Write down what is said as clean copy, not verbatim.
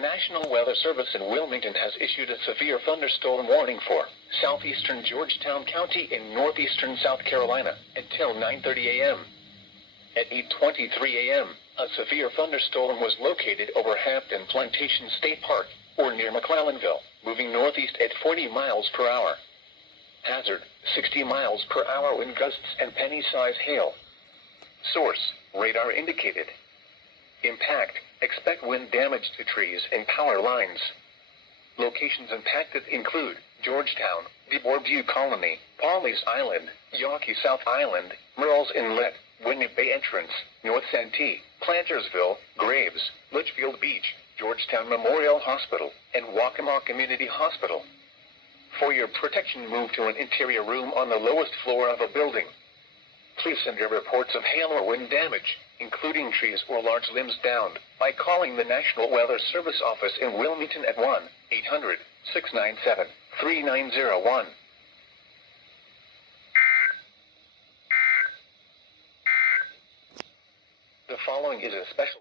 National Weather Service in Wilmington has issued a severe thunderstorm warning for southeastern Georgetown County in northeastern South Carolina until 9:30 a.m. At 8:23 a.m., a severe thunderstorm was located over Hampton Plantation State Park, or near McClellanville, moving northeast at 40 miles per hour. Hazard, 60 miles per hour wind gusts and penny-size hail. Source, radar indicated. Impact, expect wind damage to trees and power lines. Locations impacted include Georgetown, DeBoer View Colony, Pawleys Island, Yawkey South Island, Merle's Inlet, Winnip Bay Entrance, North Santee, Plantersville, Graves, Litchfield Beach, Georgetown Memorial Hospital, and Waccamaw Community Hospital. For your protection, move to an interior room on the lowest floor of a building. Please send your reports of hail or wind damage, including trees or large limbs downed, by calling the National Weather Service office in Wilmington at 1-800-697-3901. The following is a special